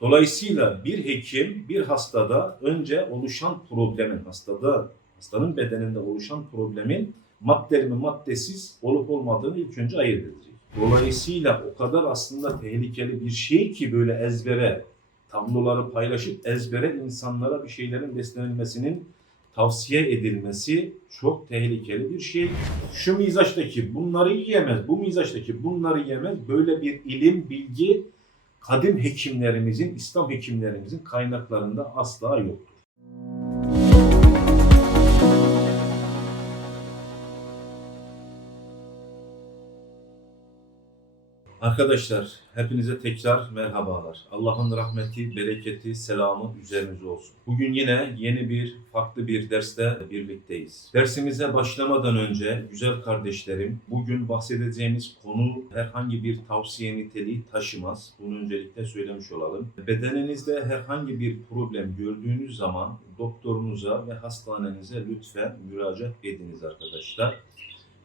Dolayısıyla bir hekim bir hastada önce oluşan problemin, hastada hastanın bedeninde oluşan problemin maddeli mi maddesiz olup olmadığını ilk önce ayırt edecek. Dolayısıyla o kadar aslında tehlikeli bir şey ki böyle ezbere tabloları paylaşıp ezbere insanlara bir şeylerin beslenilmesinin tavsiye edilmesi çok tehlikeli bir şey. Şu mizaçtaki bunları yiyemez, bu mizaçtaki bunları yemez. Böyle bir ilim, bilgi kadim hekimlerimizin, İslam hekimlerimizin kaynaklarında asla yoktur. Arkadaşlar hepinize tekrar merhabalar. Allah'ın rahmeti, bereketi, selamı üzerinize olsun. Bugün yine yeni bir farklı bir derste birlikteyiz. Dersimize başlamadan önce güzel kardeşlerim bugün bahsedeceğimiz konu herhangi bir tavsiye niteliği taşımaz. Bunu öncelikle söylemiş olalım. Bedeninizde herhangi bir problem gördüğünüz zaman doktorunuza ve hastanenize lütfen müracaat ediniz arkadaşlar.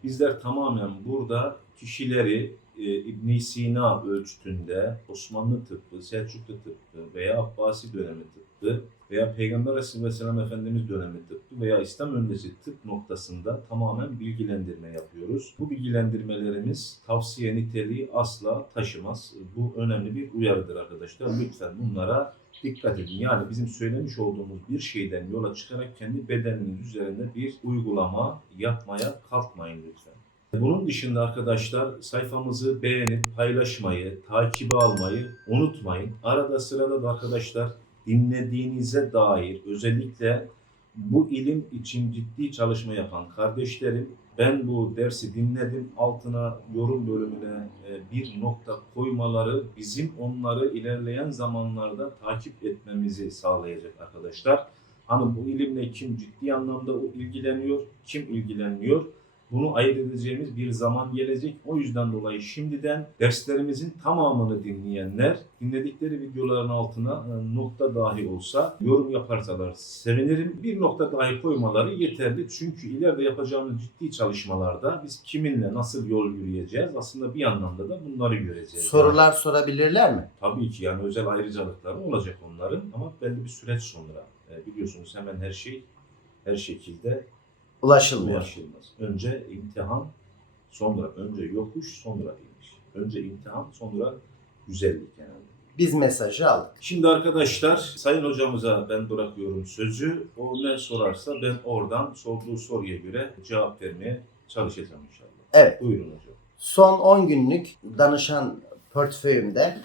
Bizler tamamen burada kişileri ibn Sina ölçütünde Osmanlı tıbbı, Selçuklu tıbbı veya Abbasi dönemi tıbbı veya Peygamber Aleyhisselam Efendimiz dönemi tıbbı veya İslam öncesi tıp noktasında tamamen bilgilendirme yapıyoruz. Bu bilgilendirmelerimiz tavsiye niteliği asla taşımaz. Bu önemli bir uyarıdır arkadaşlar. Lütfen bunlara dikkat edin. Yani bizim söylemiş olduğumuz bir şeyden yola çıkarak kendi bedeniniz üzerinde bir uygulama yapmaya kalkmayın lütfen. Bunun dışında arkadaşlar sayfamızı beğenip paylaşmayı, takibe almayı unutmayın. Arada sırada da arkadaşlar dinlediğinize dair özellikle bu ilim için ciddi çalışma yapan kardeşlerim ben bu dersi dinledim altına yorum bölümüne e, bir nokta koymaları bizim onları ilerleyen zamanlarda takip etmemizi sağlayacak arkadaşlar. Hani bu ilimle kim ciddi anlamda ilgileniyor, kim ilgilenmiyor bunu ayırt edeceğimiz bir zaman gelecek. O yüzden dolayı şimdiden derslerimizin tamamını dinleyenler dinledikleri videoların altına e, nokta dahi olsa yorum yaparsalar sevinirim. Bir nokta dahi koymaları yeterli. Çünkü ileride yapacağımız ciddi çalışmalarda biz kiminle nasıl yol yürüyeceğiz aslında bir anlamda da bunları göreceğiz. Sorular sorabilirler mi? Tabii ki yani özel ayrıcalıkları olacak onların ama belli bir süreç sonra e, biliyorsunuz hemen her şey her şekilde Ulaşılmıyor. ulaşılmaz. Önce imtihan, sonra önce yokuş, sonra iniş. Önce imtihan, sonra güzellik genelde. Biz mesajı aldık. Şimdi arkadaşlar Sayın hocamıza ben bırakıyorum sözü. O ne sorarsa ben oradan sorduğu soruya göre cevap vermeye çalışacağım inşallah. Evet. Buyurun hocam. Son 10 günlük danışan portföyümde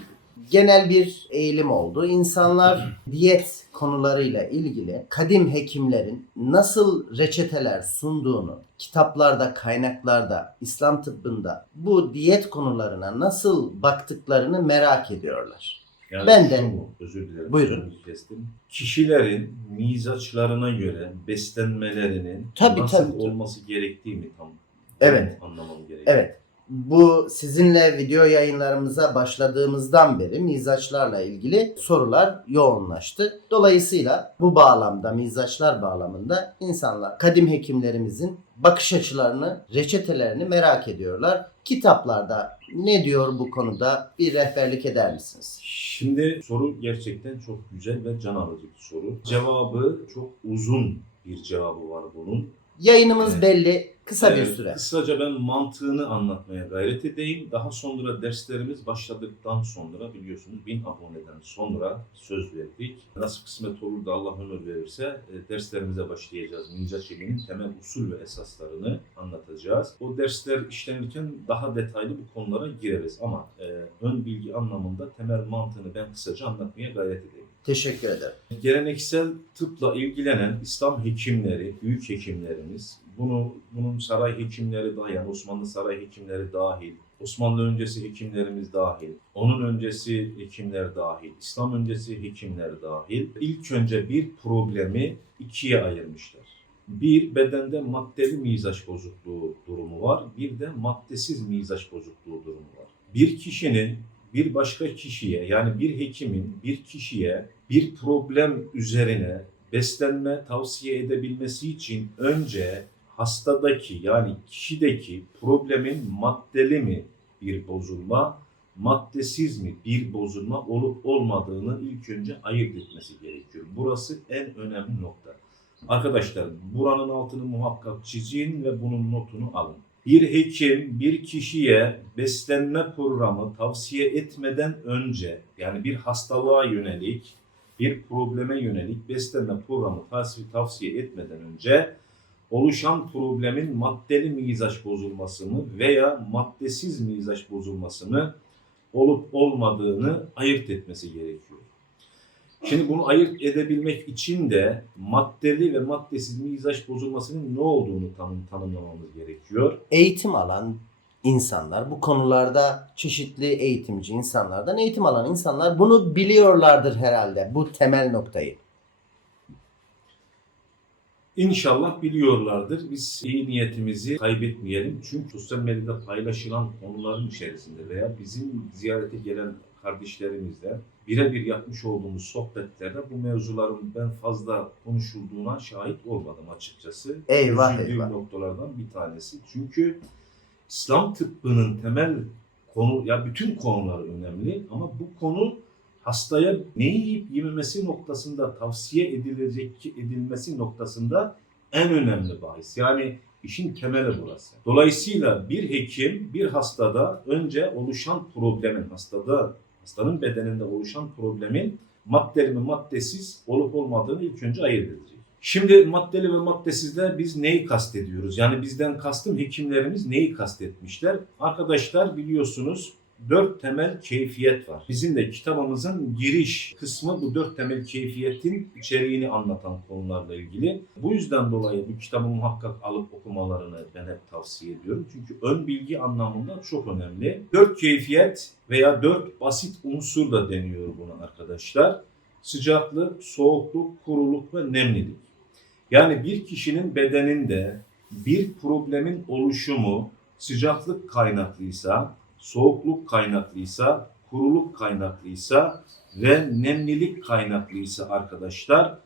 genel bir eğilim oldu. İnsanlar diyet konularıyla ilgili kadim hekimlerin nasıl reçeteler sunduğunu, kitaplarda, kaynaklarda, İslam tıbbında bu diyet konularına nasıl baktıklarını merak ediyorlar. Yani Ben de- mu? Özür dilerim. Buyurun. Kestim. Kişilerin mizaçlarına göre beslenmelerinin Tabii, nasıl tabii, tabii. olması gerektiği mi tam Evet. anlamam gerekiyor. Evet. Bu sizinle video yayınlarımıza başladığımızdan beri mizaçlarla ilgili sorular yoğunlaştı. Dolayısıyla bu bağlamda, mizaçlar bağlamında insanlar kadim hekimlerimizin bakış açılarını, reçetelerini merak ediyorlar. Kitaplarda ne diyor bu konuda bir rehberlik eder misiniz? Şimdi soru gerçekten çok güzel ve can alıcı bir soru. Cevabı çok uzun bir cevabı var bunun. Yayınımız Evet. belli, kısa bir süre. Kısaca ben mantığını anlatmaya gayret edeyim. Daha sonra derslerimiz başladıktan sonra biliyorsunuz 1000 aboneden sonra söz verdik. Nasıl kısmet olur da Allah ömür verirse e, derslerimize başlayacağız. Mizaç ilminin temel usul ve esaslarını anlatacağız. O dersler işlenirken daha detaylı bu konulara gireriz ama e, ön bilgi anlamında temel mantığını ben kısaca anlatmaya gayret edeyim. Teşekkür ederim. Geleneksel tıpla ilgilenen İslam hekimleri, büyük hekimlerimiz, bunu bunun saray hekimleri dahil, yani Osmanlı saray hekimleri dahil, Osmanlı öncesi hekimlerimiz dahil, onun öncesi hekimler dahil, İslam öncesi hekimler dahil ilk önce bir problemi ikiye ayırmışlar. Bir bedende maddeli mizaç bozukluğu durumu var, bir de maddesiz mizaç bozukluğu durumu var. Bir kişinin bir başka kişiye yani bir hekimin bir kişiye bir problem üzerine beslenme tavsiye edebilmesi için önce hastadaki yani kişideki problemin maddeli mi bir bozulma maddesiz mi bir bozulma olup olmadığını ilk önce ayırt etmesi gerekiyor. Burası en önemli nokta. Arkadaşlar buranın altını muhakkak çizin ve bunun notunu alın. Bir hekim bir kişiye beslenme programı tavsiye etmeden önce yani bir hastalığa yönelik bir probleme yönelik beslenme programı tavsiye, etmeden önce oluşan problemin maddeli mizaç bozulması mı veya maddesiz mizaç bozulması mı olup olmadığını ayırt etmesi gerekiyor. Şimdi bunu ayırt edebilmek için de maddeli ve maddesiz mizaç bozulmasının ne olduğunu tanım, tanımlamamız gerekiyor. Eğitim alan insanlar bu konularda çeşitli eğitimci insanlardan eğitim alan insanlar bunu biliyorlardır herhalde bu temel noktayı. İnşallah biliyorlardır. Biz iyi niyetimizi kaybetmeyelim. Çünkü sosyal medyada paylaşılan konuların içerisinde veya bizim ziyarete gelen kardeşlerimizle birebir yapmış olduğumuz sohbetlerde bu mevzuların ben fazla konuşulduğuna şahit olmadım açıkçası. Eyvah, Üzüldüğüm eyvah. noktalardan bir tanesi. Çünkü İslam tıbbının temel konu, ya bütün konular önemli ama bu konu hastaya ne yiyip yememesi noktasında tavsiye edilecek edilmesi noktasında en önemli bahis. Yani işin temeli burası. Dolayısıyla bir hekim bir hastada önce oluşan problemin hastada hastanın bedeninde oluşan problemin maddeli mi maddesiz olup olmadığını ilk önce ayırt edecek. Şimdi maddeli ve maddesizde biz neyi kastediyoruz? Yani bizden kastım hekimlerimiz neyi kastetmişler? Arkadaşlar biliyorsunuz dört temel keyfiyet var. Bizim de kitabımızın giriş kısmı bu dört temel keyfiyetin içeriğini anlatan konularla ilgili. Bu yüzden dolayı bu kitabı muhakkak alıp okumalarını ben hep tavsiye ediyorum. Çünkü ön bilgi anlamında çok önemli. Dört keyfiyet veya dört basit unsur da deniyor buna arkadaşlar. Sıcaklık, soğukluk, kuruluk ve nemlilik. Yani bir kişinin bedeninde bir problemin oluşumu sıcaklık kaynaklıysa, soğukluk kaynaklıysa, kuruluk kaynaklıysa ve nemlilik kaynaklıysa arkadaşlar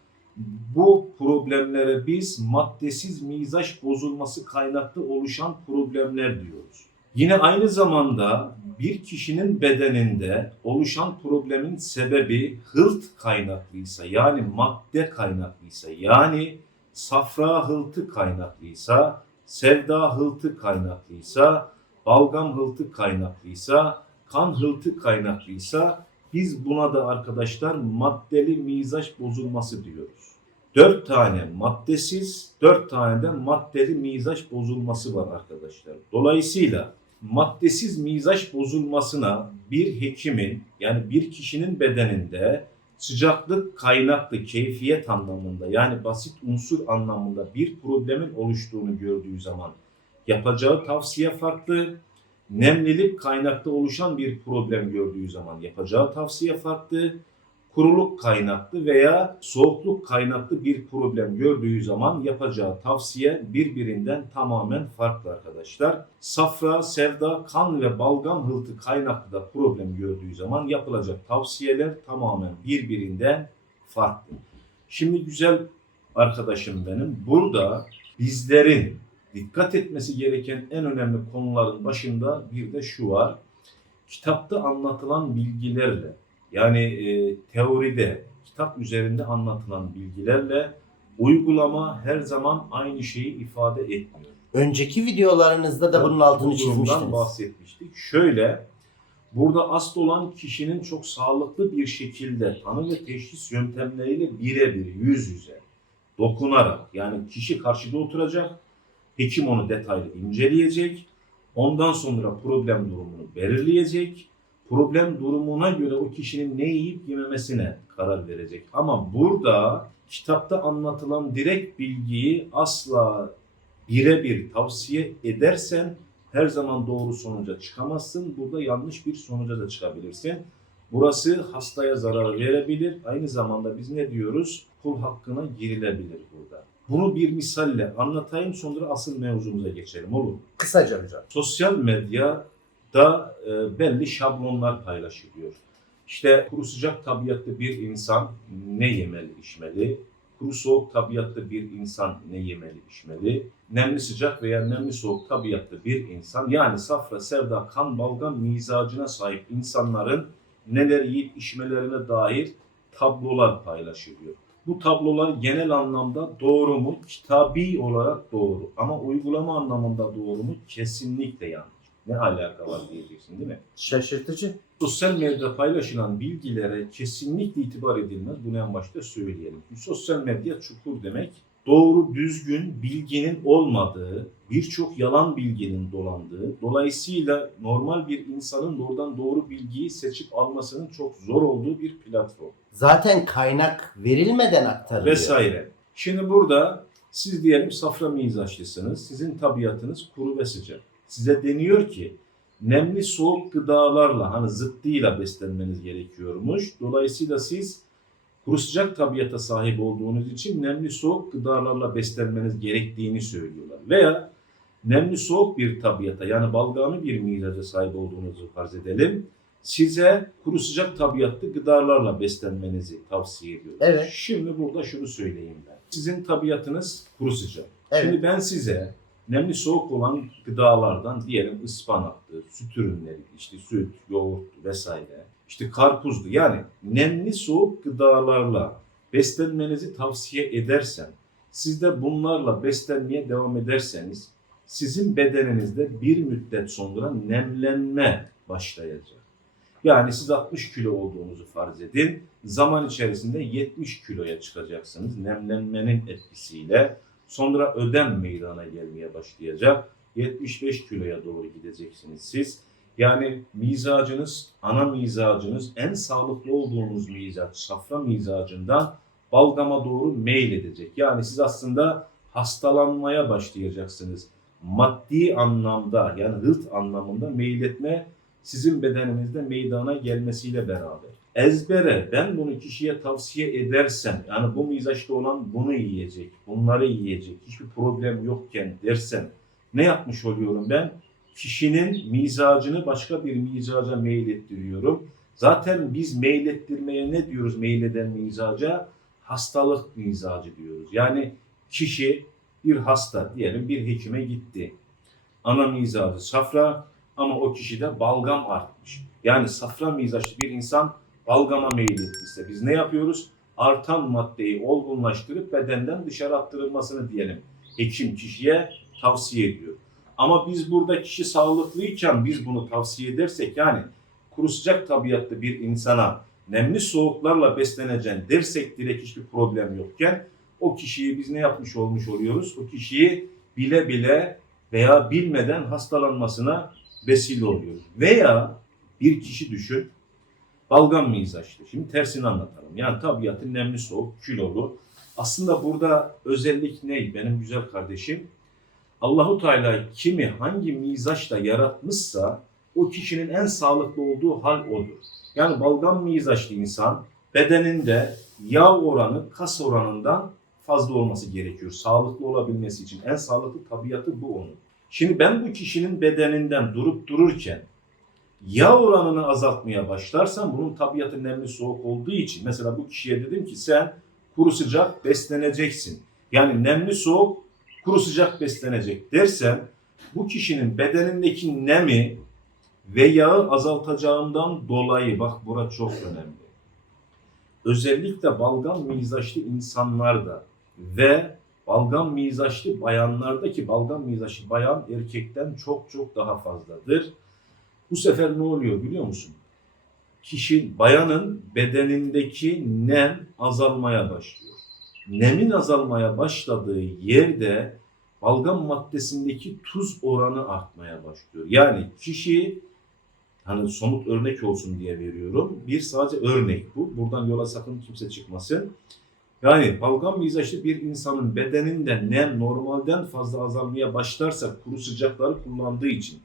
bu problemlere biz maddesiz mizaç bozulması kaynaklı oluşan problemler diyoruz. Yine aynı zamanda bir kişinin bedeninde oluşan problemin sebebi hılt kaynaklıysa yani madde kaynaklıysa yani safra hıltı kaynaklıysa, sevda hıltı kaynaklıysa, balgam hıltı kaynaklıysa, kan hıltı kaynaklıysa biz buna da arkadaşlar maddeli mizaç bozulması diyoruz. Dört tane maddesiz, dört tane de maddeli mizaç bozulması var arkadaşlar. Dolayısıyla maddesiz mizaç bozulmasına bir hekimin yani bir kişinin bedeninde sıcaklık kaynaklı keyfiyet anlamında yani basit unsur anlamında bir problemin oluştuğunu gördüğü zaman yapacağı tavsiye farklı. Nemlilik kaynaklı oluşan bir problem gördüğü zaman yapacağı tavsiye farklı. Kuruluk kaynaklı veya soğukluk kaynaklı bir problem gördüğü zaman yapacağı tavsiye birbirinden tamamen farklı arkadaşlar. Safra, sevda, kan ve balgam hıltı kaynaklı da problem gördüğü zaman yapılacak tavsiyeler tamamen birbirinden farklı. Şimdi güzel arkadaşım benim burada bizlerin dikkat etmesi gereken en önemli konuların başında bir de şu var. Kitapta anlatılan bilgilerle yani e, teoride kitap üzerinde anlatılan bilgilerle uygulama her zaman aynı şeyi ifade etmiyor. Önceki videolarınızda da bunun altını çizmiştiniz. bahsetmiştik. Şöyle, burada asıl olan kişinin çok sağlıklı bir şekilde tanı ve teşhis yöntemleriyle birebir yüz yüze dokunarak yani kişi karşıda oturacak, hekim onu detaylı inceleyecek, ondan sonra problem durumunu belirleyecek, problem durumuna göre o kişinin ne yiyip yememesine karar verecek. Ama burada kitapta anlatılan direkt bilgiyi asla birebir tavsiye edersen her zaman doğru sonuca çıkamazsın. Burada yanlış bir sonuca da çıkabilirsin. Burası hastaya zarar verebilir. Aynı zamanda biz ne diyoruz? Kul hakkına girilebilir burada. Bunu bir misalle anlatayım sonra asıl mevzumuza geçelim olur mu? Kısaca hocam. Sosyal medyada e, belli şablonlar paylaşılıyor. İşte kuru sıcak tabiatlı bir insan ne yemeli, içmeli? kuru soğuk tabiatlı bir insan ne yemeli içmeli? Nemli sıcak veya nemli soğuk tabiatlı bir insan yani safra, sevda, kan, balgam mizacına sahip insanların neler yiyip içmelerine dair tablolar paylaşılıyor. Bu tablolar genel anlamda doğru mu? Kitabi olarak doğru. Ama uygulama anlamında doğru mu? Kesinlikle yanlış. Ne alaka var diyeceksin değil mi? Şaşırtıcı. Sosyal medyada paylaşılan bilgilere kesinlikle itibar edilmez. Bunu en başta söyleyelim. Sosyal medya çukur demek. Doğru, düzgün bilginin olmadığı, birçok yalan bilginin dolandığı, dolayısıyla normal bir insanın doğrudan doğru bilgiyi seçip almasının çok zor olduğu bir platform Zaten kaynak verilmeden aktarılıyor. vesaire. Şimdi burada siz diyelim safra mizaçlısınız. Sizin tabiatınız kuru ve sıcak. Size deniyor ki nemli soğuk gıdalarla hani zıttıyla beslenmeniz gerekiyormuş. Dolayısıyla siz kuru sıcak tabiata sahip olduğunuz için nemli soğuk gıdalarla beslenmeniz gerektiğini söylüyorlar. Veya nemli soğuk bir tabiata yani balgami bir mizaca sahip olduğunuzu farz edelim. Size kuru sıcak tabiatlı gıdalarla beslenmenizi tavsiye ediyorum. Evet. Şimdi burada şunu söyleyeyim ben. Sizin tabiatınız kuru sıcak. Evet. Şimdi ben size nemli soğuk olan gıdalardan diyelim ıspanaktı, süt ürünleri, işte süt, yoğurt vesaire, işte karpuzdu. Yani nemli soğuk gıdalarla beslenmenizi tavsiye edersem, siz de bunlarla beslenmeye devam ederseniz, sizin bedeninizde bir müddet sonra nemlenme başlayacak. Yani siz 60 kilo olduğunuzu farz edin. Zaman içerisinde 70 kiloya çıkacaksınız nemlenmenin etkisiyle. Sonra ödem meydana gelmeye başlayacak. 75 kiloya doğru gideceksiniz siz. Yani mizacınız, ana mizacınız en sağlıklı olduğunuz mizaç, safra mizacından balgama doğru meyil edecek. Yani siz aslında hastalanmaya başlayacaksınız. Maddi anlamda yani hırt anlamında meyil etme sizin bedeninizde meydana gelmesiyle beraber. Ezbere ben bunu kişiye tavsiye edersem yani bu mizaçta olan bunu yiyecek, bunları yiyecek, hiçbir problem yokken dersem ne yapmış oluyorum ben? Kişinin mizacını başka bir mizaca meylettiriyorum. Zaten biz meylettirmeye ne diyoruz meyleden mizaca? Hastalık mizacı diyoruz. Yani kişi bir hasta diyelim bir hekime gitti. Ana mizacı safra ama o kişide balgam artmış. Yani safra mizaçlı bir insan balgama meyletmişse biz ne yapıyoruz? Artan maddeyi olgunlaştırıp bedenden dışarı attırılmasını diyelim. Hekim kişiye tavsiye ediyor. Ama biz burada kişi sağlıklıyken biz bunu tavsiye edersek yani kuru sıcak tabiatlı bir insana nemli soğuklarla besleneceksin dersek direkt hiçbir problem yokken o kişiyi biz ne yapmış olmuş oluyoruz? O kişiyi bile bile veya bilmeden hastalanmasına vesile oluyoruz. Veya bir kişi düşün balgam mizaçlı. Şimdi tersini anlatalım. Yani tabiatı nemli soğuk, kilolu. Aslında burada özellik ne benim güzel kardeşim? Allahu Teala kimi hangi mizaçla yaratmışsa o kişinin en sağlıklı olduğu hal odur. Yani balgam mizaçlı insan bedeninde yağ oranı kas oranından fazla olması gerekiyor. Sağlıklı olabilmesi için en sağlıklı tabiatı bu onun. Şimdi ben bu kişinin bedeninden durup dururken yağ oranını azaltmaya başlarsam bunun tabiatı nemli soğuk olduğu için mesela bu kişiye dedim ki sen kuru sıcak besleneceksin. Yani nemli soğuk kuru sıcak beslenecek dersem bu kişinin bedenindeki nemi ve yağı azaltacağından dolayı bak bura çok önemli. Özellikle balgam mizaçlı insanlarda ve balgam mizaçlı bayanlardaki balgam mizaçlı bayan erkekten çok çok daha fazladır. Bu sefer ne oluyor biliyor musun? Kişi bayanın bedenindeki nem azalmaya başlıyor. Nemin azalmaya başladığı yerde balgam maddesindeki tuz oranı artmaya başlıyor. Yani kişi hani somut örnek olsun diye veriyorum. Bir sadece örnek bu. Buradan yola sakın kimse çıkmasın. Yani balgam mizaçlı bir insanın bedeninde nem normalden fazla azalmaya başlarsa kuru sıcakları kullandığı için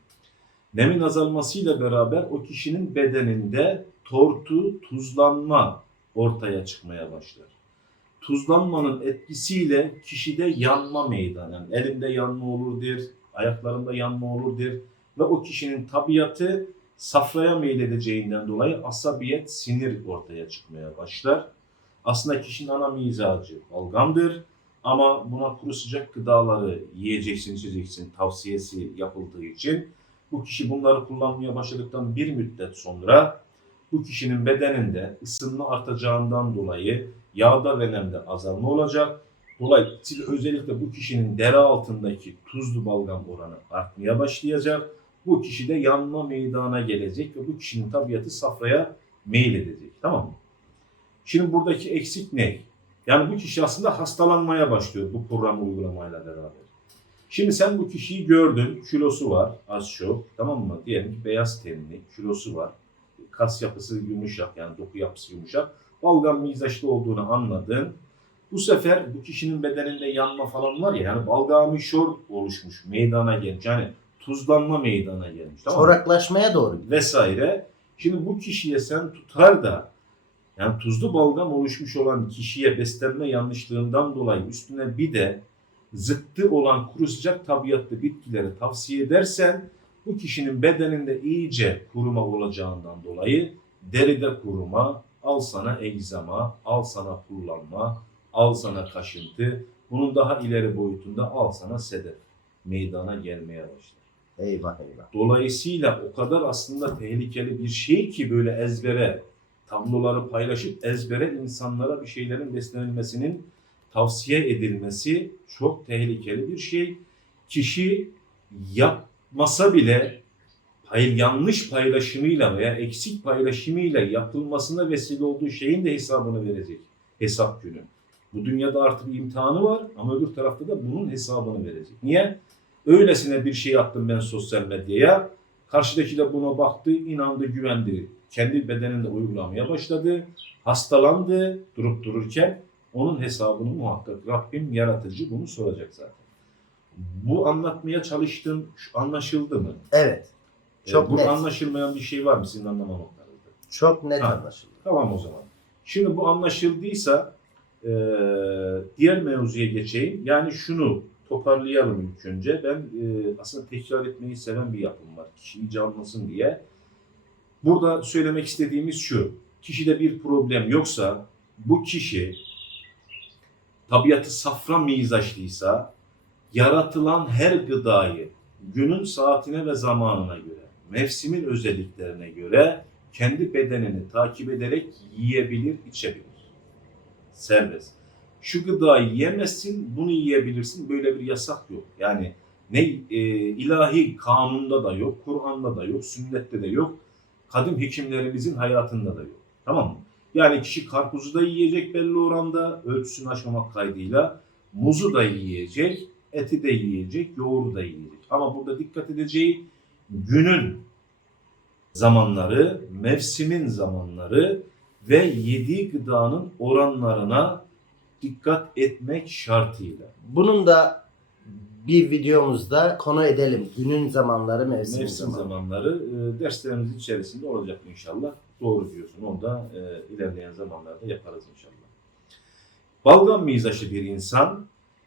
nemin azalmasıyla beraber o kişinin bedeninde tortu, tuzlanma ortaya çıkmaya başlar. Tuzlanmanın etkisiyle kişide yanma meydana. Yani elinde yanma olur der, ayaklarında yanma olur der ve o kişinin tabiatı safraya meyledeceğinden dolayı asabiyet, sinir ortaya çıkmaya başlar. Aslında kişinin ana mizacı balgamdır. Ama buna kuru sıcak gıdaları yiyeceksin, içeceksin tavsiyesi yapıldığı için bu kişi bunları kullanmaya başladıktan bir müddet sonra bu kişinin bedeninde ısınma artacağından dolayı yağda ve nemde azalma olacak. Dolayısıyla özellikle bu kişinin deri altındaki tuzlu balgam oranı artmaya başlayacak. Bu kişi de yanma meydana gelecek ve bu kişinin tabiatı safraya meyledecek. Tamam mı? Şimdi buradaki eksik ne? Yani bu kişi aslında hastalanmaya başlıyor bu program uygulamayla beraber. Şimdi sen bu kişiyi gördün, kilosu var az çok tamam mı? Diyelim ki beyaz tenli, kilosu var. Kas yapısı yumuşak yani doku yapısı yumuşak. Balgam mizaçlı olduğunu anladın. Bu sefer bu kişinin bedeninde yanma falan var ya yani balgami şor oluşmuş, meydana gelmiş. Yani tuzlanma meydana gelmiş. Tamam mı? Çoraklaşmaya doğru vesaire. Şimdi bu kişiye sen tutar da yani tuzlu balgam oluşmuş olan kişiye beslenme yanlışlığından dolayı üstüne bir de zıttı olan kuru sıcak tabiatlı bitkileri tavsiye edersen bu kişinin bedeninde iyice kuruma olacağından dolayı deride kuruma, al sana egzama, al sana pullanma, al sana kaşıntı, bunun daha ileri boyutunda al sana sedef meydana gelmeye başlar. Eyvah eyvah. Dolayısıyla o kadar aslında tehlikeli bir şey ki böyle ezbere tabloları paylaşıp ezbere insanlara bir şeylerin beslenilmesinin tavsiye edilmesi çok tehlikeli bir şey. Kişi yapmasa bile pay, yanlış paylaşımıyla veya eksik paylaşımıyla yapılmasına vesile olduğu şeyin de hesabını verecek hesap günü. Bu dünyada artık imtihanı var ama öbür tarafta da bunun hesabını verecek. Niye? Öylesine bir şey attım ben sosyal medyaya. Karşıdaki de buna baktı, inandı, güvendi. Kendi bedeninde uygulamaya başladı. Hastalandı durup dururken onun hesabını muhakkak Rabbim yaratıcı bunu soracak zaten. Bu anlatmaya çalıştığım anlaşıldı mı? Evet. Çok Ee, burada net. anlaşılmayan bir şey var mı sizin anlama noktanızda? Çok net Ha. anlaşıldı. Tamam o zaman. Şimdi bu anlaşıldıysa e, diğer mevzuya geçeyim. Yani şunu toparlayalım ilk önce. Ben e, aslında tekrar etmeyi seven bir yapım var. Kişi iyice anlasın diye. Burada söylemek istediğimiz şu. Kişide bir problem yoksa bu kişi tabiatı safra mizaçlıysa yaratılan her gıdayı günün saatine ve zamanına göre, mevsimin özelliklerine göre kendi bedenini takip ederek yiyebilir, içebilir. Serbest. Şu gıdayı yiyemezsin, bunu yiyebilirsin. Böyle bir yasak yok. Yani ne e, ilahi kanunda da yok, Kur'an'da da yok, sünnette de yok. Kadim hekimlerimizin hayatında da yok. Tamam mı? Yani kişi karpuzu da yiyecek belli oranda, ölçüsünü aşmamak kaydıyla. Muzu da yiyecek, eti de yiyecek, yoğurdu da yiyecek. Ama burada dikkat edeceği günün zamanları, mevsimin zamanları ve yediği gıdanın oranlarına dikkat etmek şartıyla. Bunun da bir videomuzda konu edelim. Günün zamanları, mevsim, Mevsim zamanı. zamanları e, derslerimiz içerisinde olacak inşallah. Doğru diyorsun. Onu da e, ilerleyen zamanlarda yaparız inşallah. Balgam mizaçlı bir insan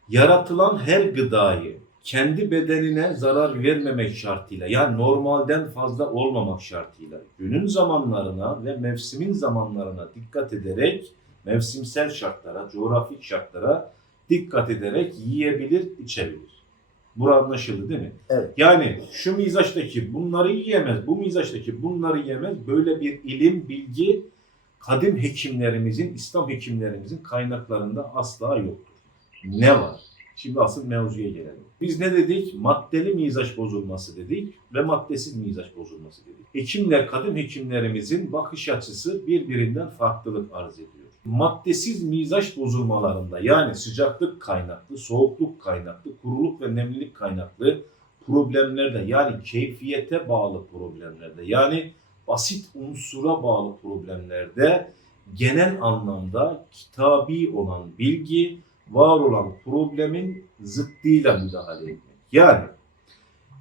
yaratılan her gıdayı kendi bedenine zarar vermemek şartıyla yani normalden fazla olmamak şartıyla günün zamanlarına ve mevsimin zamanlarına dikkat ederek mevsimsel şartlara, coğrafik şartlara dikkat ederek yiyebilir, içebilir. Bura anlaşıldı değil mi? Evet. Yani şu mizaçtaki bunları yiyemez, bu mizaçtaki bunları yemez. Böyle bir ilim, bilgi kadim hekimlerimizin, İslam hekimlerimizin kaynaklarında asla yoktur. Ne var? Şimdi asıl mevzuya gelelim. Biz ne dedik? Maddeli mizaç bozulması dedik ve maddesiz mizaç bozulması dedik. Hekimler, kadim hekimlerimizin bakış açısı birbirinden farklılık arz ediyor. Maddesiz mizaç bozulmalarında yani sıcaklık kaynaklı, soğukluk kaynaklı, kuruluk ve nemlilik kaynaklı problemlerde yani keyfiyete bağlı problemlerde yani basit unsura bağlı problemlerde genel anlamda kitabi olan bilgi var olan problemin zıttıyla müdahale etmek. Yani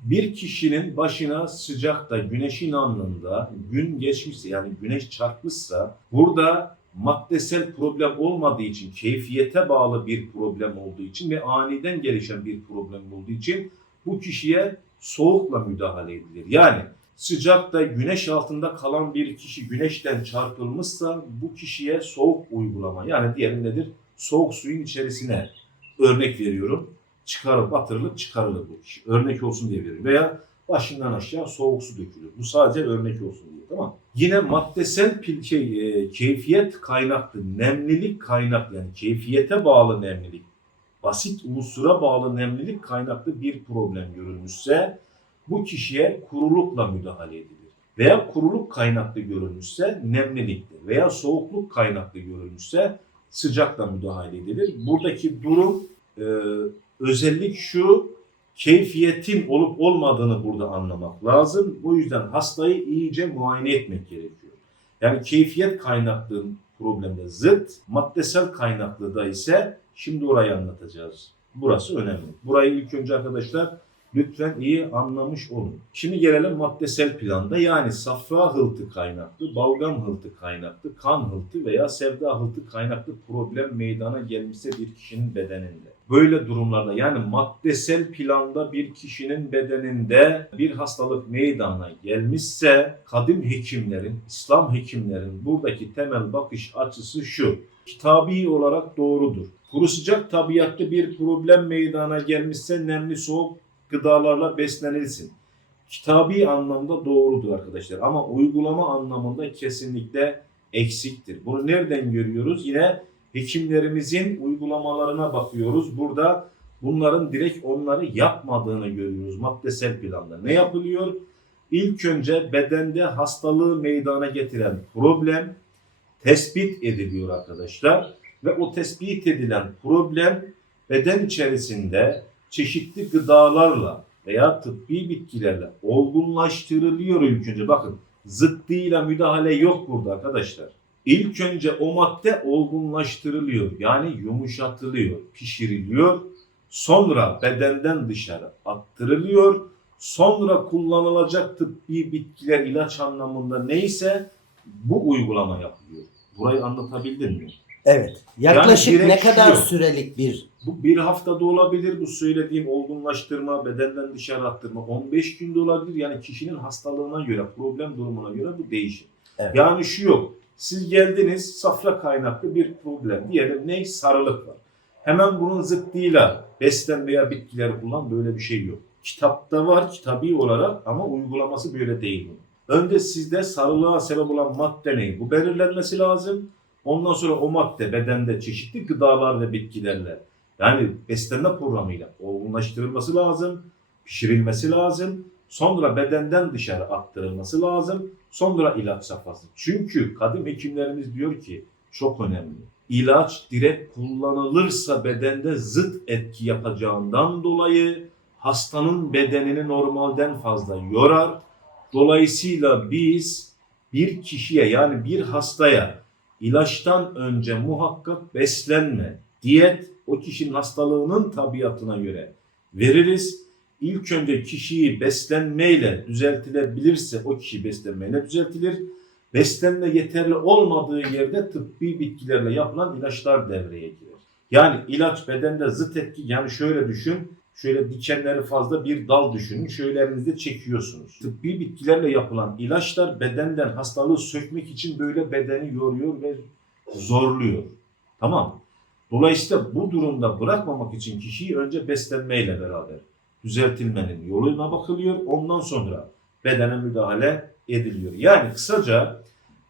bir kişinin başına sıcakta, güneşin alnında gün geçmişse yani güneş çarpmışsa burada maddesel problem olmadığı için, keyfiyete bağlı bir problem olduğu için ve aniden gelişen bir problem olduğu için bu kişiye soğukla müdahale edilir. Yani Sıcakta güneş altında kalan bir kişi güneşten çarpılmışsa bu kişiye soğuk uygulama yani diyelim nedir? Soğuk suyun içerisine örnek veriyorum. Çıkarıp batırılıp çıkarılır bu kişi. Örnek olsun diye veriyorum. Veya başından aşağı soğuk su dökülür. Bu sadece örnek olsun diye tamam? Yine maddesel pil, şey, e, keyfiyet kaynaklı, nemlilik kaynaklı yani keyfiyete bağlı nemlilik, basit unsura bağlı nemlilik kaynaklı bir problem görülmüşse bu kişiye kurulukla müdahale edilir. Veya kuruluk kaynaklı görülmüşse nemliliktir. Veya soğukluk kaynaklı görülmüşse sıcakla müdahale edilir. Buradaki durum e, özellik şu keyfiyetin olup olmadığını burada anlamak lazım. Bu yüzden hastayı iyice muayene etmek gerekiyor. Yani keyfiyet kaynaklı problemde zıt, maddesel kaynaklı da ise şimdi orayı anlatacağız. Burası önemli. Burayı ilk önce arkadaşlar lütfen iyi anlamış olun. Şimdi gelelim maddesel planda yani safra hıltı kaynaklı, balgam hıltı kaynaklı, kan hıltı veya sevda hıltı kaynaklı problem meydana gelmişse bir kişinin bedeninde. Böyle durumlarda yani maddesel planda bir kişinin bedeninde bir hastalık meydana gelmişse kadim hekimlerin, İslam hekimlerin buradaki temel bakış açısı şu. Kitabi olarak doğrudur. Kuru sıcak tabiatlı bir problem meydana gelmişse nemli soğuk gıdalarla beslenilsin. Kitabi anlamda doğrudur arkadaşlar ama uygulama anlamında kesinlikle eksiktir. Bunu nereden görüyoruz? Yine hekimlerimizin uygulamalarına bakıyoruz. Burada bunların direkt onları yapmadığını görüyoruz maddesel planda. Ne yapılıyor? İlk önce bedende hastalığı meydana getiren problem tespit ediliyor arkadaşlar ve o tespit edilen problem beden içerisinde çeşitli gıdalarla veya tıbbi bitkilerle olgunlaştırılıyor ilk önce. Bakın zıttıyla müdahale yok burada arkadaşlar. İlk önce o madde olgunlaştırılıyor. Yani yumuşatılıyor, pişiriliyor. Sonra bedenden dışarı attırılıyor. Sonra kullanılacak tıbbi bitkiler ilaç anlamında neyse bu uygulama yapılıyor. Burayı anlatabildim mi? Evet. Yaklaşık direkt ne kadar şu. sürelik bir Bu bir haftada olabilir. Bu söylediğim olgunlaştırma, bedenden dışarı attırma 15 günde olabilir. Yani kişinin hastalığına göre, problem durumuna göre bu değişir. Evet. Yani şu yok. Siz geldiniz safra kaynaklı bir problem. Diyelim ne? Sarılık var. Hemen bunun zıttıyla beslen veya bitkileri kullan böyle bir şey yok. Kitapta var kitabi olarak ama uygulaması böyle değil. Önce sizde sarılığa sebep olan madde ne? Bu belirlenmesi lazım. Ondan sonra o madde bedende çeşitli gıdalar ve bitkilerle yani beslenme programıyla olgunlaştırılması lazım, pişirilmesi lazım. Sonra bedenden dışarı attırılması lazım. Sonra ilaç safhası. Çünkü kadim hekimlerimiz diyor ki çok önemli. İlaç direkt kullanılırsa bedende zıt etki yapacağından dolayı hastanın bedenini normalden fazla yorar. Dolayısıyla biz bir kişiye yani bir hastaya ilaçtan önce muhakkak beslenme, diyet o kişinin hastalığının tabiatına göre veririz. İlk önce kişiyi beslenmeyle düzeltilebilirse o kişi beslenmeyle düzeltilir. Beslenme yeterli olmadığı yerde tıbbi bitkilerle yapılan ilaçlar devreye girer. Yani ilaç bedende zıt etki yani şöyle düşün. Şöyle dikenleri fazla bir dal düşünün. Şöyle elinizde çekiyorsunuz. Tıbbi bitkilerle yapılan ilaçlar bedenden hastalığı sökmek için böyle bedeni yoruyor ve zorluyor. Tamam. Dolayısıyla bu durumda bırakmamak için kişiyi önce beslenmeyle beraber düzeltilmenin yoluna bakılıyor. Ondan sonra bedene müdahale ediliyor. Yani kısaca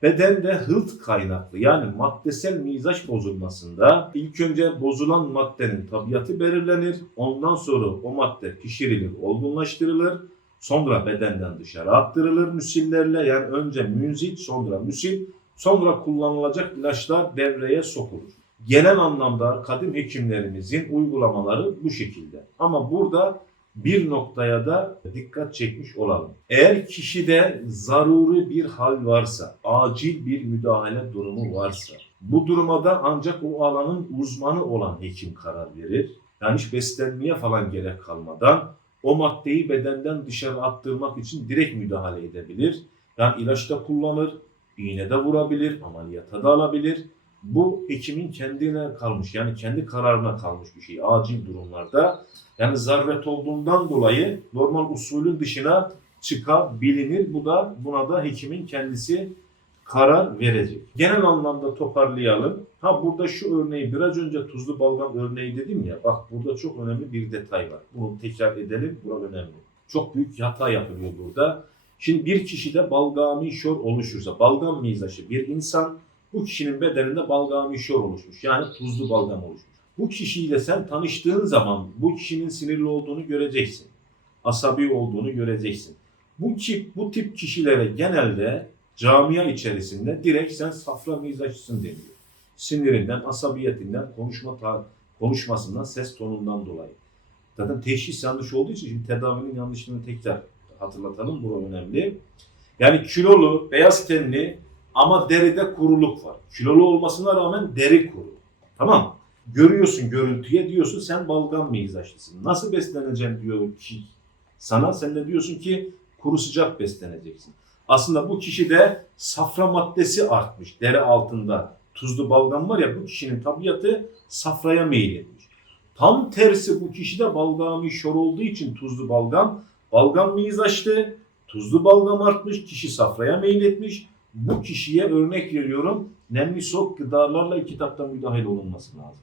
bedende hılt kaynaklı yani maddesel mizaç bozulmasında ilk önce bozulan maddenin tabiatı belirlenir. Ondan sonra o madde pişirilir, olgunlaştırılır. Sonra bedenden dışarı attırılır müsillerle. Yani önce münzit, sonra müsil, sonra kullanılacak ilaçlar devreye sokulur. Genel anlamda kadim hekimlerimizin uygulamaları bu şekilde. Ama burada bir noktaya da dikkat çekmiş olalım. Eğer kişide zaruri bir hal varsa, acil bir müdahale durumu varsa, bu duruma da ancak o alanın uzmanı olan hekim karar verir. Yani hiç beslenmeye falan gerek kalmadan o maddeyi bedenden dışarı attırmak için direkt müdahale edebilir. Yani ilaçta kullanır, iğne de vurabilir, ameliyata da alabilir. Bu hekimin kendine kalmış yani kendi kararına kalmış bir şey acil durumlarda. Yani zaruret olduğundan dolayı normal usulün dışına çıkabilir. Bu da buna da hekimin kendisi karar verecek. Genel anlamda toparlayalım. Ha burada şu örneği biraz önce tuzlu balgam örneği dedim ya. Bak burada çok önemli bir detay var. Bunu tekrar edelim. Bura önemli. Çok büyük hata yapılıyor burada. Şimdi bir kişide balgami şor oluşursa, balgam mizaşı bir insan bu kişinin bedeninde balgami şor oluşmuş. Yani tuzlu balgam oluşmuş. Bu kişiyle sen tanıştığın zaman bu kişinin sinirli olduğunu göreceksin. Asabi olduğunu göreceksin. Bu tip, bu tip kişilere genelde camia içerisinde direkt sen safra mizaçsın deniyor. Sinirinden, asabiyetinden, konuşma konuşmasından, ses tonundan dolayı. Zaten teşhis yanlış olduğu için şimdi tedavinin yanlışlığını tekrar hatırlatalım. Bu önemli. Yani kilolu, beyaz tenli ama deride kuruluk var. Kilolu olmasına rağmen deri kuru. Tamam Görüyorsun görüntüye diyorsun sen balgam mizaçlısın. Nasıl besleneceksin diyor kişi sana. Sen de diyorsun ki kuru sıcak besleneceksin. Aslında bu kişide safra maddesi artmış deri altında. Tuzlu balgam var ya bu kişinin tabiatı safraya meyletmiş. Tam tersi bu kişide balgami şor olduğu için tuzlu balgam, balgam mizaçlı, tuzlu balgam artmış, kişi safraya meyletmiş. Bu kişiye örnek veriyorum nemli soğuk gıdalarla kitapta müdahale olunması lazım.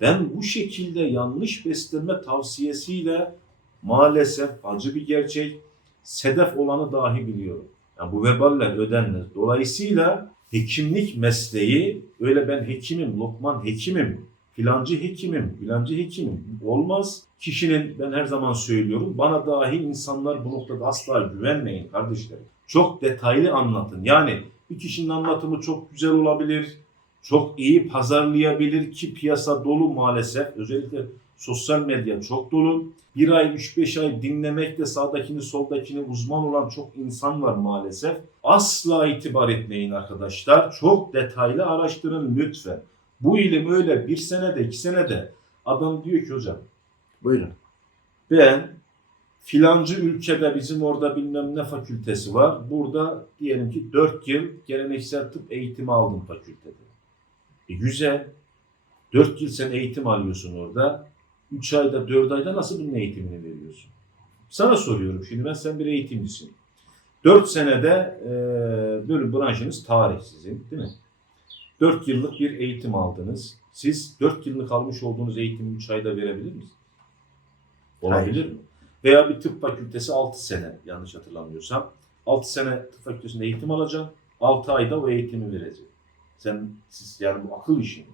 Ben bu şekilde yanlış beslenme tavsiyesiyle maalesef acı bir gerçek sedef olanı dahi biliyorum. Yani bu veballer ödenmez. Dolayısıyla hekimlik mesleği öyle ben hekimim, Lokman hekimim, filancı hekimim, filancı hekimim olmaz. Kişinin ben her zaman söylüyorum bana dahi insanlar bu noktada asla güvenmeyin kardeşlerim. Çok detaylı anlatın. Yani bir kişinin anlatımı çok güzel olabilir, çok iyi pazarlayabilir ki piyasa dolu maalesef. Özellikle sosyal medya çok dolu. Bir ay, 3-5 ay dinlemekle sağdakini soldakini uzman olan çok insan var maalesef. Asla itibar etmeyin arkadaşlar. Çok detaylı araştırın lütfen. Bu ilim öyle bir senede, iki senede adam diyor ki hocam Buyurun. ben filancı ülkede bizim orada bilmem ne fakültesi var. Burada diyelim ki 4 yıl geleneksel tıp eğitimi aldım fakültede. E güzel. 4 yıl sen eğitim alıyorsun orada. 3 ayda 4 ayda nasıl bunun eğitimini veriyorsun? Sana soruyorum şimdi ben sen bir eğitimcisin. 4 senede e, bölüm branşınız tarih sizin değil mi? 4 yıllık bir eğitim aldınız. Siz 4 yıllık almış olduğunuz eğitimi 3 ayda verebilir misiniz? Olabilir mi? Veya bir tıp fakültesi 6 sene yanlış hatırlamıyorsam. 6 sene tıp fakültesinde eğitim alacaksın. 6 ayda o eğitimi verecek. Sen siz yani bu akıl işi?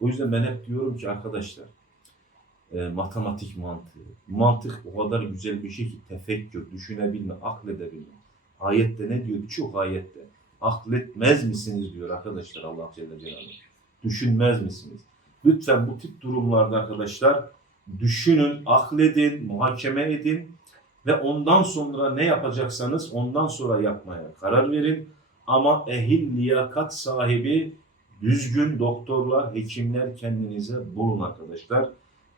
O yüzden ben hep diyorum ki arkadaşlar e, matematik mantığı. Mantık o kadar güzel bir şey ki tefekkür, düşünebilme, akledebilme. Ayette ne diyor? Birçok ayette. Akletmez misiniz diyor arkadaşlar Allah Celle Celaluhu. Düşünmez misiniz? Lütfen bu tip durumlarda arkadaşlar düşünün, akledin, muhakeme edin ve ondan sonra ne yapacaksanız ondan sonra yapmaya karar verin. Ama ehil liyakat sahibi düzgün doktorlar, hekimler kendinize bulun arkadaşlar.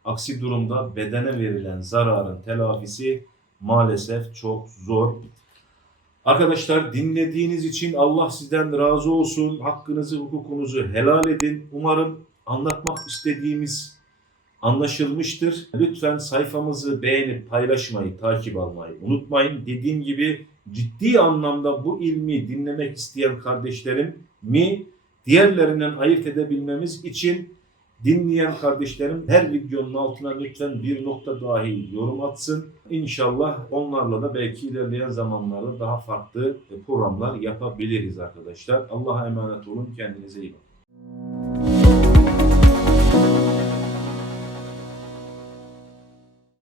Aksi durumda bedene verilen zararın telafisi maalesef çok zor. Arkadaşlar dinlediğiniz için Allah sizden razı olsun. Hakkınızı, hukukunuzu helal edin. Umarım anlatmak istediğimiz anlaşılmıştır. Lütfen sayfamızı beğenip paylaşmayı, takip almayı unutmayın. Dediğim gibi ciddi anlamda bu ilmi dinlemek isteyen kardeşlerim mi diğerlerinden ayırt edebilmemiz için dinleyen kardeşlerim her videonun altına lütfen bir nokta dahi yorum atsın. İnşallah onlarla da belki ilerleyen zamanlarda daha farklı programlar yapabiliriz arkadaşlar. Allah'a emanet olun. Kendinize iyi bakın.